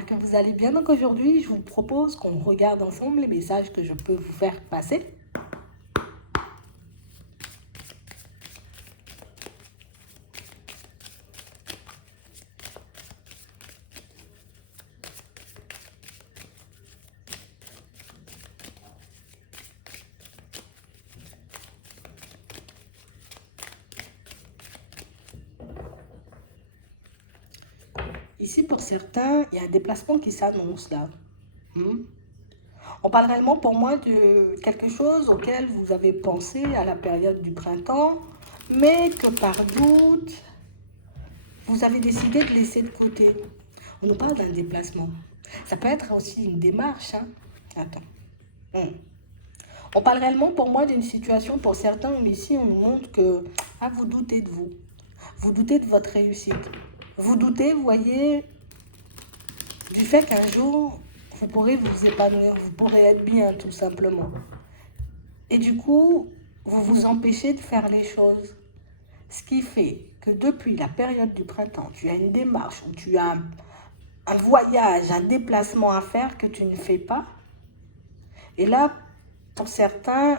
j'espère que vous allez bien. Donc aujourd'hui, je vous propose qu'on regarde ensemble les messages que je peux vous faire passer. Ici, pour certains, il y a un déplacement qui s'annonce là. Hmm. On parle réellement pour moi de quelque chose auquel vous avez pensé à la période du printemps, mais que par doute, vous avez décidé de laisser de côté. On nous parle d'un déplacement. Ça peut être aussi une démarche. Hein. Attends. Hmm. On parle réellement pour moi d'une situation pour certains où ici on nous montre que vous doutez de vous. Vous doutez de votre réussite. Vous doutez, vous voyez, du fait qu'un jour, vous pourrez vous épanouir, vous pourrez être bien tout simplement. Et du coup, vous vous empêchez de faire les choses. Ce qui fait que depuis la période du printemps, tu as une démarche ou tu as un voyage, un déplacement à faire que tu ne fais pas. Et là, pour certains,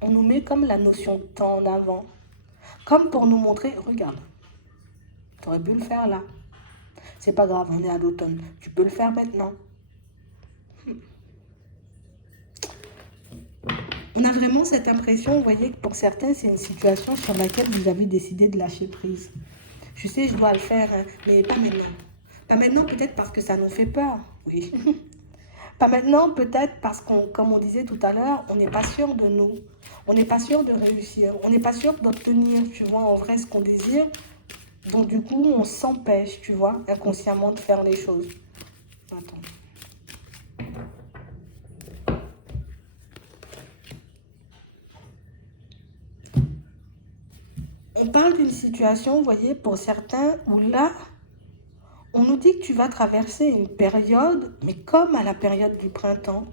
on nous met comme la notion de temps en avant. Comme pour nous montrer, regarde, tu aurais pu le faire là. C'est pas grave, on est à l'automne. Tu peux le faire maintenant. On a vraiment cette impression, vous voyez, que pour certains, c'est une situation sur laquelle vous avez décidé de lâcher prise. Je sais, je dois le faire, hein, mais pas maintenant. Pas maintenant, peut-être parce que ça nous fait peur, oui. Pas maintenant, peut-être parce qu'on, comme on disait tout à l'heure, on n'est pas sûr de nous. On n'est pas sûr de réussir. On n'est pas sûr d'obtenir, tu vois, en vrai ce qu'on désire. Donc, du coup, on s'empêche, tu vois, inconsciemment de faire les choses. Attends. On parle d'une situation, vous voyez, pour certains, où là, on nous dit que tu vas traverser une période, mais comme à la période du printemps.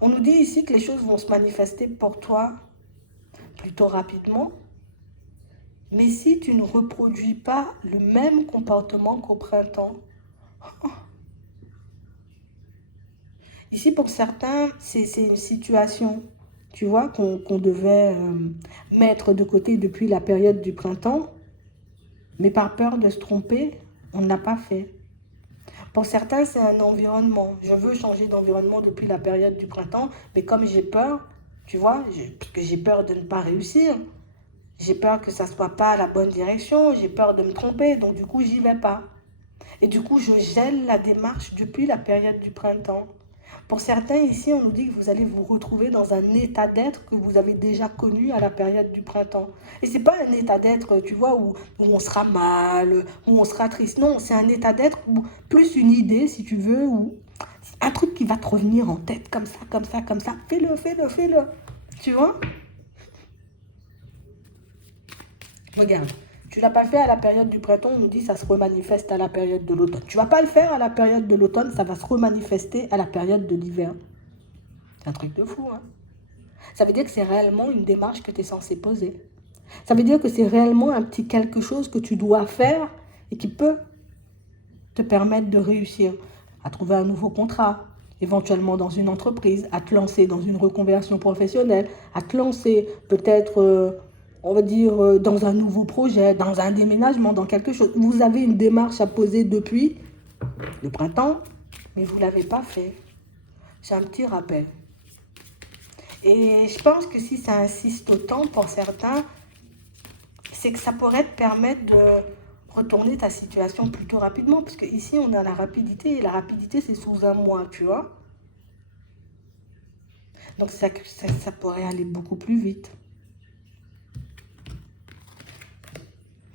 On nous dit ici que les choses vont se manifester pour toi plutôt rapidement. Mais si tu ne reproduis pas le même comportement qu'au printemps, ici pour certains, c'est une situation, tu vois, qu'on devait mettre de côté depuis la période du printemps, mais par peur de se tromper, on ne l'a pas fait. Pour certains, c'est un environnement. Je veux changer d'environnement depuis la période du printemps, mais comme j'ai peur, tu vois, parce que j'ai peur de ne pas réussir, j'ai peur que ça ne soit pas la bonne direction, j'ai peur de me tromper, donc du coup, j'y vais pas. Et du coup, je gèle la démarche depuis la période du printemps. Pour certains, ici, on nous dit que vous allez vous retrouver dans un état d'être que vous avez déjà connu à la période du printemps. Et ce n'est pas un état d'être, tu vois, où on sera mal, où on sera triste. Non, c'est un état d'être, plus une idée, si tu veux, ou un truc qui va te revenir en tête, comme ça, comme ça, comme ça. Fais-le, fais-le, fais-le. Tu vois? Regarde. Tu ne l'as pas fait à la période du printemps, on nous dit que ça se remanifeste à la période de l'automne. Tu ne vas pas le faire à la période de l'automne, ça va se remanifester à la période de l'hiver. C'est un truc de fou, hein. Ça veut dire que c'est réellement une démarche que tu es censé poser. Ça veut dire que c'est réellement un petit quelque chose que tu dois faire et qui peut te permettre de réussir à trouver un nouveau contrat, éventuellement dans une entreprise, à te lancer dans une reconversion professionnelle, à te lancer peut-être, on va dire, dans un nouveau projet, dans un déménagement, dans quelque chose. Vous avez une démarche à poser depuis le printemps, mais vous ne l'avez pas fait. C'est un petit rappel. Et je pense que si ça insiste autant pour certains, c'est que ça pourrait te permettre de retourner ta situation plutôt rapidement. Parce qu'ici, on a la rapidité. Et la rapidité, c'est sous un mois, tu vois. Donc, ça pourrait aller beaucoup plus vite.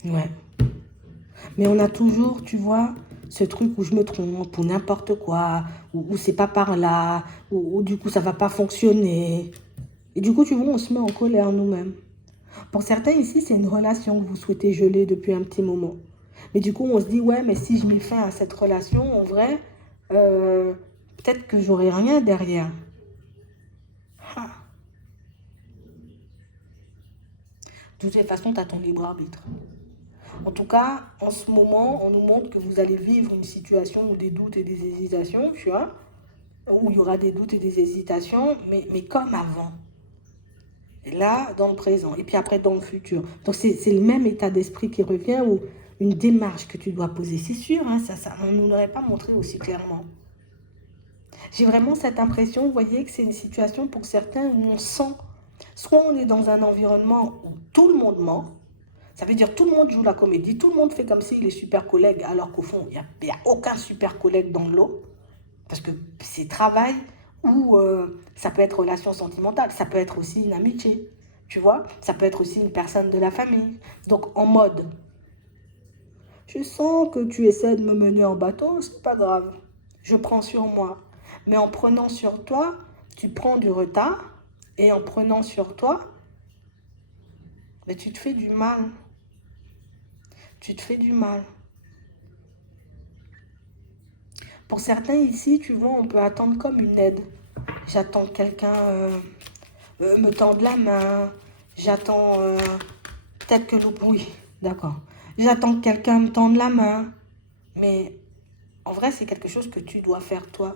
Ouais. Mais on a toujours, tu vois, ce truc où je me trompe, ou n'importe quoi, ou c'est pas par là, ou du coup, ça va pas fonctionner. Et du coup, tu vois, on se met en colère nous-mêmes. Pour certains ici, c'est une relation que vous souhaitez geler depuis un petit moment. Mais du coup, on se dit, ouais, mais si je mets fin à cette relation, en vrai, peut-être que j'aurai rien derrière. Ah. De toute façon, tu as ton libre arbitre. En tout cas, en ce moment, on nous montre que vous allez vivre une situation où des doutes et des hésitations, tu vois, où il y aura des doutes et des hésitations, mais comme avant. Là, dans le présent, et puis après dans le futur. Donc c'est le même état d'esprit qui revient, ou une démarche que tu dois poser. C'est sûr, hein, on ne nous l'aurait pas montré aussi clairement. J'ai vraiment cette impression, vous voyez, que c'est une situation pour certains où on sent, soit on est dans un environnement où tout le monde ment, ça veut dire tout le monde joue la comédie, tout le monde fait comme s'il est super collègue, alors qu'au fond, il n'y a aucun super collègue dans l'eau, parce que c'est travail, ou ça peut être relation sentimentale, ça peut être aussi une amitié, tu vois, ça peut être aussi une personne de la famille. Donc en mode, je sens que tu essaies de me mener en bateau, c'est pas grave, je prends sur moi. Mais en prenant sur toi, tu prends du retard, et en prenant sur toi, ben, tu te fais du mal. Tu te fais du mal. Pour certains ici, tu vois, on peut attendre comme une aide. J'attends que quelqu'un me tende la main. J'attends peut-être que oui, d'accord. J'attends que quelqu'un me tende la main. Mais en vrai, c'est quelque chose que tu dois faire toi.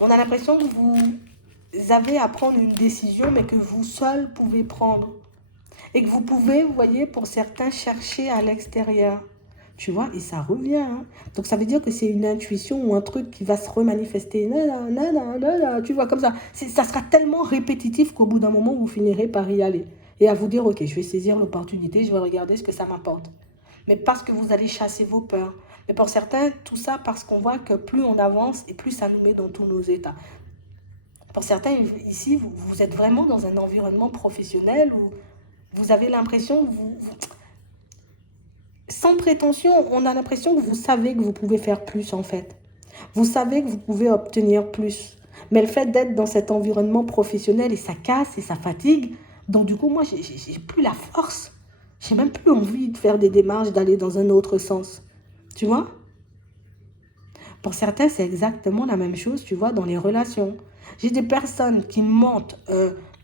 On a l'impression que vous avez à prendre une décision, mais que vous seul pouvez prendre. Et que vous pouvez, vous voyez, pour certains, chercher à l'extérieur. Tu vois, et ça revient. Hein. Donc ça veut dire que c'est une intuition ou un truc qui va se remanifester. Tu vois, comme ça. Ça sera tellement répétitif qu'au bout d'un moment, vous finirez par y aller. Et à vous dire, ok, je vais saisir l'opportunité, je vais regarder ce que ça m'apporte. Mais parce que vous allez chasser vos peurs. Mais pour certains, tout ça parce qu'on voit que plus on avance et plus ça nous met dans tous nos états. Pour certains, ici, vous êtes vraiment dans un environnement professionnel où vous avez l'impression, sans prétention, on a l'impression que vous savez que vous pouvez faire plus en fait. Vous savez que vous pouvez obtenir plus. Mais le fait d'être dans cet environnement professionnel, et ça casse et ça fatigue, donc du coup, moi, j'ai plus la force. J'ai même plus envie de faire des démarches, d'aller dans un autre sens. Tu vois? Pour certains, c'est exactement la même chose, tu vois, dans les relations. J'ai des personnes qui me mentent,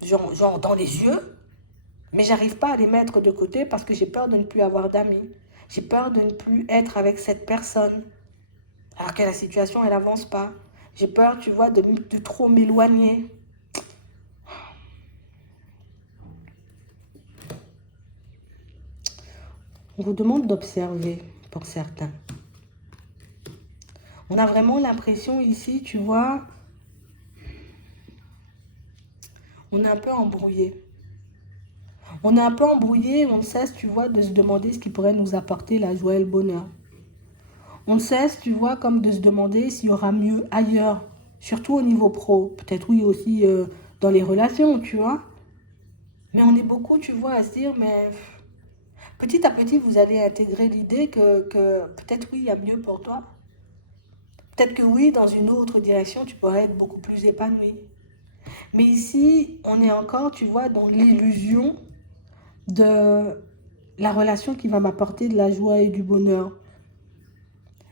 genre dans les yeux, mais j'arrive pas à les mettre de côté parce que j'ai peur de ne plus avoir d'amis. J'ai peur de ne plus être avec cette personne. Alors que la situation, elle avance pas. J'ai peur, tu vois, de trop m'éloigner. On vous demande d'observer, pour certains. On a vraiment l'impression ici, tu vois, on est un peu embrouillé. On est un peu embrouillé, on cesse, tu vois, de se demander ce qui pourrait nous apporter la joie et le bonheur. On cesse, tu vois, comme de se demander s'il y aura mieux ailleurs, surtout au niveau pro. Peut-être oui aussi dans les relations, tu vois. Mais on est beaucoup, tu vois, à se dire, mais petit à petit, vous allez intégrer l'idée que peut-être oui, il y a mieux pour toi. Peut-être que oui, dans une autre direction, tu pourrais être beaucoup plus épanoui. Mais ici, on est encore, tu vois, dans l'illusion de la relation qui va m'apporter de la joie et du bonheur.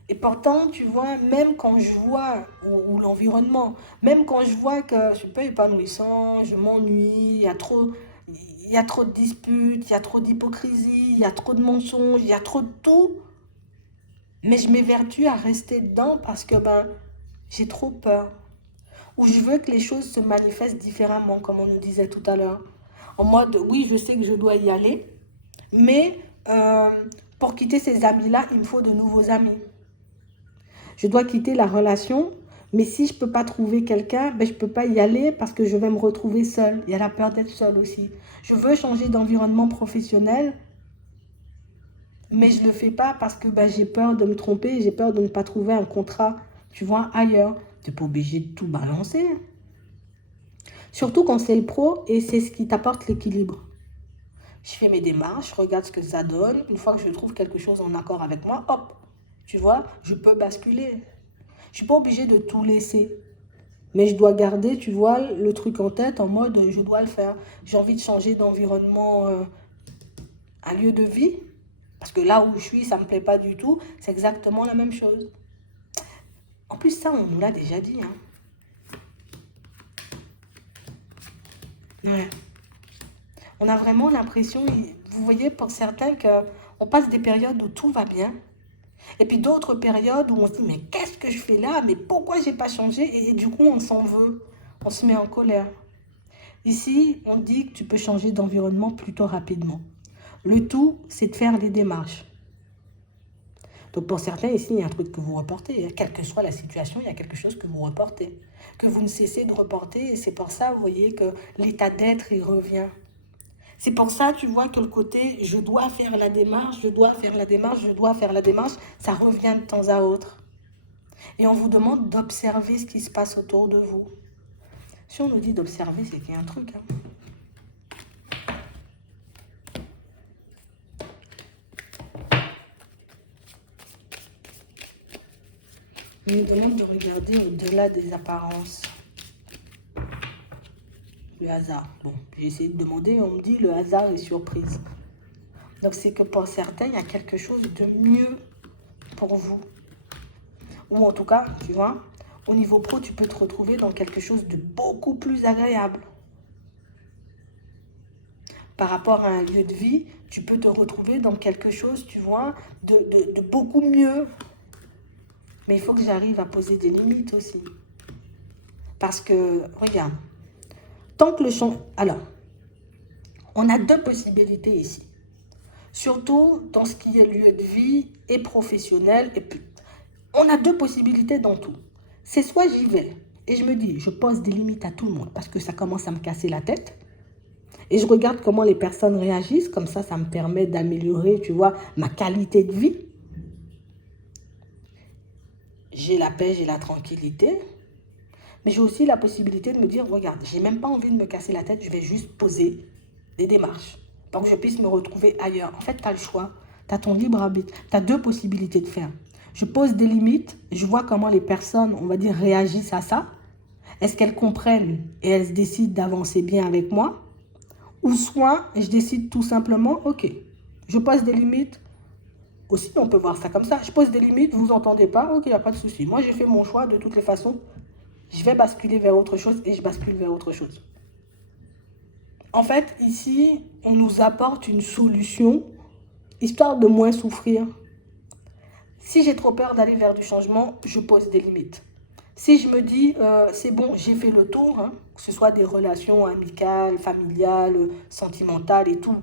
Et pourtant, tu vois, même quand je vois, ou l'environnement, même quand je vois que je suis pas épanouissant, je m'ennuie, il y a trop de disputes, il y a trop d'hypocrisie, il y a trop de mensonges, il y a trop de tout, mais je m'évertue à rester dedans parce que j'ai trop peur. Ou je veux que les choses se manifestent différemment, comme on nous disait tout à l'heure. En mode, oui, je sais que je dois y aller, mais pour quitter ces amis-là, il me faut de nouveaux amis. Je dois quitter la relation, mais si je ne peux pas trouver quelqu'un, je ne peux pas y aller parce que je vais me retrouver seule. Il y a la peur d'être seule aussi. Je veux changer d'environnement professionnel, mais je ne le fais pas parce que j'ai peur de me tromper, j'ai peur de ne pas trouver un contrat, tu vois, ailleurs. Tu n'es pas obligé de tout balancer. Surtout quand c'est le pro et c'est ce qui t'apporte l'équilibre. Je fais mes démarches, je regarde ce que ça donne. Une fois que je trouve quelque chose en accord avec moi, hop, tu vois, je peux basculer. Je ne suis pas obligée de tout laisser. Mais je dois garder, tu vois, le truc en tête en mode je dois le faire. J'ai envie de changer d'environnement, un lieu de vie. Parce que là où je suis, ça ne me plaît pas du tout. C'est exactement la même chose. En plus, ça, on nous l'a déjà dit. Hein. Ouais. On a vraiment l'impression, vous voyez, pour certains, qu'on passe des périodes où tout va bien, et puis d'autres périodes où on se dit, mais qu'est-ce que je fais là? Mais pourquoi j'ai pas changé? Et du coup, on s'en veut, on se met en colère. Ici, on dit que tu peux changer d'environnement plutôt rapidement. Le tout, c'est de faire des démarches. Donc pour certains, ici, il y a un truc que vous reportez. Quelle que soit la situation, il y a quelque chose que vous reportez. Que vous ne cessez de reporter. Et c'est pour ça, vous voyez, que l'état d'être, il revient. C'est pour ça, tu vois, que le côté « je dois faire la démarche, je dois faire la démarche, je dois faire la démarche », ça revient de temps à autre. Et on vous demande d'observer ce qui se passe autour de vous. Si on nous dit d'observer, c'est qu'il y a un truc. Hein. On nous demande de regarder au-delà des apparences. Le hasard. Bon, j'ai essayé de demander, on me dit le hasard est surprise. Donc c'est que pour certains, il y a quelque chose de mieux pour vous. Ou en tout cas, tu vois, au niveau pro, tu peux te retrouver dans quelque chose de beaucoup plus agréable. Par rapport à un lieu de vie, tu peux te retrouver dans quelque chose, tu vois, de beaucoup mieux. Mais il faut que j'arrive à poser des limites aussi. Parce que, regarde, tant que le champ... Alors, on a deux possibilités ici. Surtout dans ce qui est lieu de vie et professionnel. Et puis, on a deux possibilités dans tout. C'est soit j'y vais et je me dis, je pose des limites à tout le monde parce que ça commence à me casser la tête. Et je regarde comment les personnes réagissent. Comme ça me permet d'améliorer, tu vois, ma qualité de vie. J'ai la paix, j'ai la tranquillité. Mais j'ai aussi la possibilité de me dire, regarde, j'ai même pas envie de me casser la tête, je vais juste poser des démarches pour que je puisse me retrouver ailleurs. En fait, tu as le choix, tu as ton libre arbitre, tu as deux possibilités de faire. Je pose des limites, je vois comment les personnes, on va dire, réagissent à ça. Est-ce qu'elles comprennent et elles décident d'avancer bien avec moi? Ou soit, je décide tout simplement, ok, je pose des limites. Aussi, on peut voir ça comme ça. Je pose des limites, vous n'entendez pas, ok, il n'y a pas de souci. Moi, j'ai fait mon choix de toutes les façons. Je vais basculer vers autre chose et je bascule vers autre chose. En fait, ici, on nous apporte une solution, histoire de moins souffrir. Si j'ai trop peur d'aller vers du changement, je pose des limites. Si je me dis, c'est bon, j'ai fait le tour, hein, que ce soit des relations amicales, familiales, sentimentales et tout,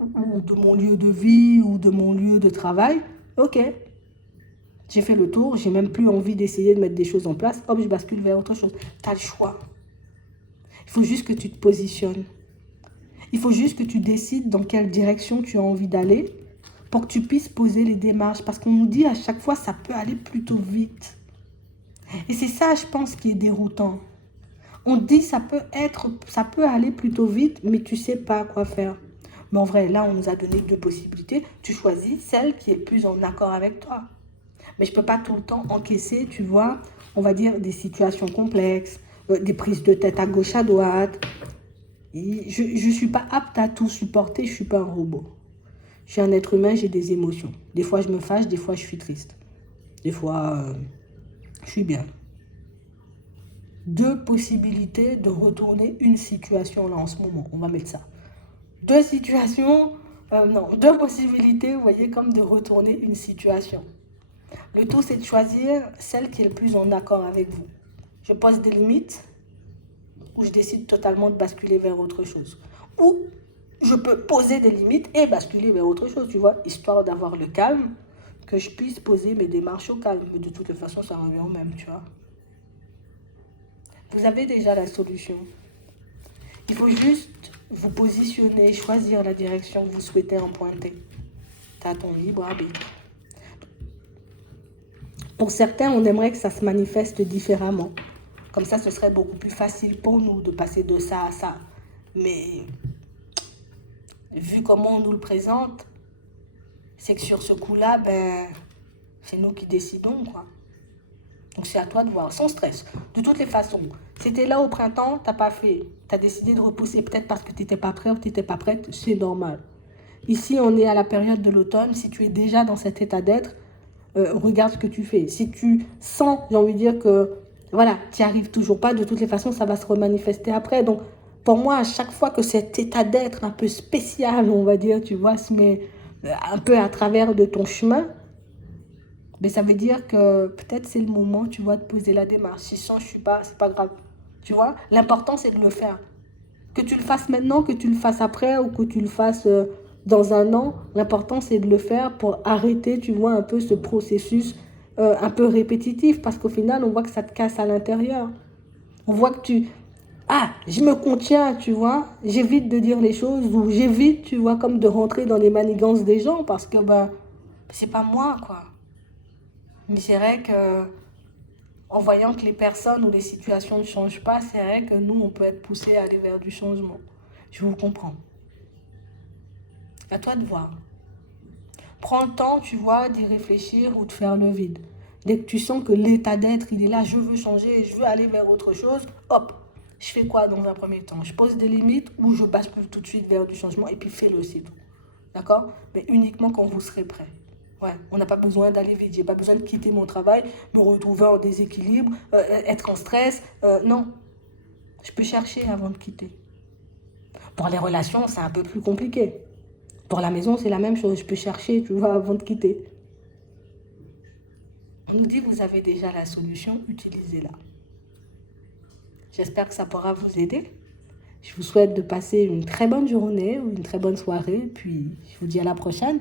ou de mon lieu de vie, ou de mon lieu de travail, ok, j'ai fait le tour, j'ai même plus envie d'essayer de mettre des choses en place, hop, je bascule vers autre chose. Tu as le choix. Il faut juste que tu te positionnes. Il faut juste que tu décides dans quelle direction tu as envie d'aller pour que tu puisses poser les démarches. Parce qu'on nous dit à chaque fois, ça peut aller plutôt vite. Et c'est ça, je pense, qui est déroutant. On dit, ça peut aller plutôt vite, mais tu ne sais pas quoi faire. Mais en vrai, là, on nous a donné deux possibilités. Tu choisis celle qui est le plus en accord avec toi. Mais je ne peux pas tout le temps encaisser, tu vois, on va dire des situations complexes, des prises de tête à gauche, à droite. Je ne suis pas apte à tout supporter, je ne suis pas un robot. Je suis un être humain, j'ai des émotions. Des fois, je me fâche, des fois, je suis triste. Des fois, je suis bien. Deux possibilités de retourner une situation là en ce moment. On va mettre ça. Deux situations, deux possibilités, vous voyez, comme de retourner une situation. Le tout, c'est de choisir celle qui est le plus en accord avec vous. Je pose des limites ou je décide totalement de basculer vers autre chose. Ou je peux poser des limites et basculer vers autre chose, tu vois, histoire d'avoir le calme, que je puisse poser mes démarches au calme. Mais de toute façon, ça revient au même, tu vois. Vous avez déjà la solution. Il faut juste vous positionner, choisir la direction que vous souhaitez emprunter. Tu as ton libre arbitre. Pour certains, on aimerait que ça se manifeste différemment. Comme ça, ce serait beaucoup plus facile pour nous de passer de ça à ça. Mais vu comment on nous le présente, c'est que sur ce coup-là, c'est nous qui décidons, quoi. Donc c'est à toi de voir, sans stress. De toutes les façons, c'était là au printemps, tu n'as pas fait. Tu as décidé de repousser peut-être parce que tu n'étais pas prêt ou tu n'étais pas prête, c'est normal. Ici, on est à la période de l'automne. Si tu es déjà dans cet état d'être, regarde ce que tu fais. Si tu sens, j'ai envie de dire que, voilà, tu n'y arrives toujours pas, de toutes les façons, ça va se remanifester après. Donc, pour moi, à chaque fois que cet état d'être un peu spécial, on va dire, tu vois, se met un peu à travers de ton chemin, mais ça veut dire que peut-être c'est le moment, tu vois, de poser la démarche. Si je suis pas, c'est pas grave. Tu vois, l'important c'est de le faire. Que tu le fasses maintenant, que tu le fasses après ou que tu le fasses dans un an, l'important c'est de le faire pour arrêter, tu vois, un peu ce processus un peu répétitif parce qu'au final, on voit que ça te casse à l'intérieur. On voit que je me contiens, tu vois, j'évite de dire les choses ou j'évite, tu vois, comme de rentrer dans les manigances des gens parce que, c'est pas moi, quoi. Mais c'est vrai que en voyant que les personnes ou les situations ne changent pas, c'est vrai que nous, on peut être poussé à aller vers du changement. Je vous comprends. À toi de voir. Prends le temps, tu vois, d'y réfléchir ou de faire le vide. Dès que tu sens que l'état d'être, il est là, je veux changer, je veux aller vers autre chose, hop, je fais quoi dans un premier temps? Je pose des limites ou je bascule tout de suite vers du changement et puis fais-le, c'est tout. D'accord? Mais uniquement quand vous serez prêt. Ouais, on n'a pas besoin d'aller vite. J'ai pas besoin de quitter mon travail, me retrouver en déséquilibre, être en stress. Non, je peux chercher avant de quitter. Pour les relations, c'est un peu plus compliqué. Pour la maison, c'est la même chose. Je peux chercher, tu vois, avant de quitter. On nous dit, vous avez déjà la solution, utilisez-la. J'espère que ça pourra vous aider. Je vous souhaite de passer une très bonne journée ou une très bonne soirée. Puis, je vous dis à la prochaine.